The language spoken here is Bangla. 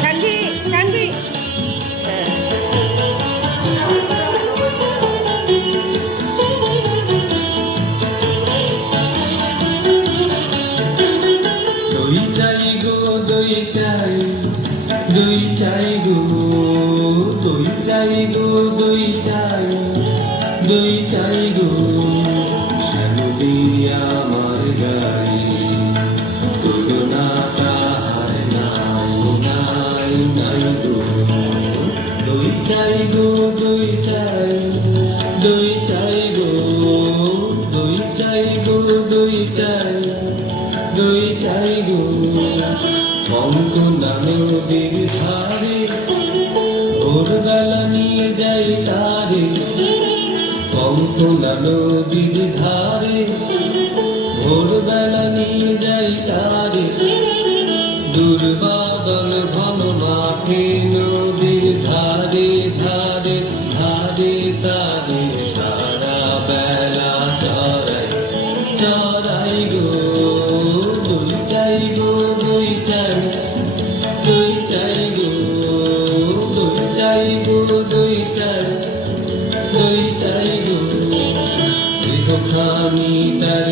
শানভি শানভি দই চাই গো দই চাই, দই চাই গো, দই চাই গো, দই চাই, দই চাই গো, শ্যামলি আমার গাড়ি তুলনা তাহার নাই নাই নাই গো। দই চাই গো দই চাই, দই চাই গো, দই চাই গো, দই চাই, দই চাই গো। অঙ্কনা নদীর ধারে ভোরবেলা নিয়ে যাই তারে, অঙ্কনা নদীর ধারে ভোরবেলা নিয়ে যাই তারে। দুর্বাদল ঘন মাঠে নদীর ধারে ধারে ধারে তারে সারা বেলা চড়াই চড়াই গো। দই চাই গো দই চাই, দই চাই গো, দই চাই গো, দই চাই, দই চাই গো। গৃহখানি তার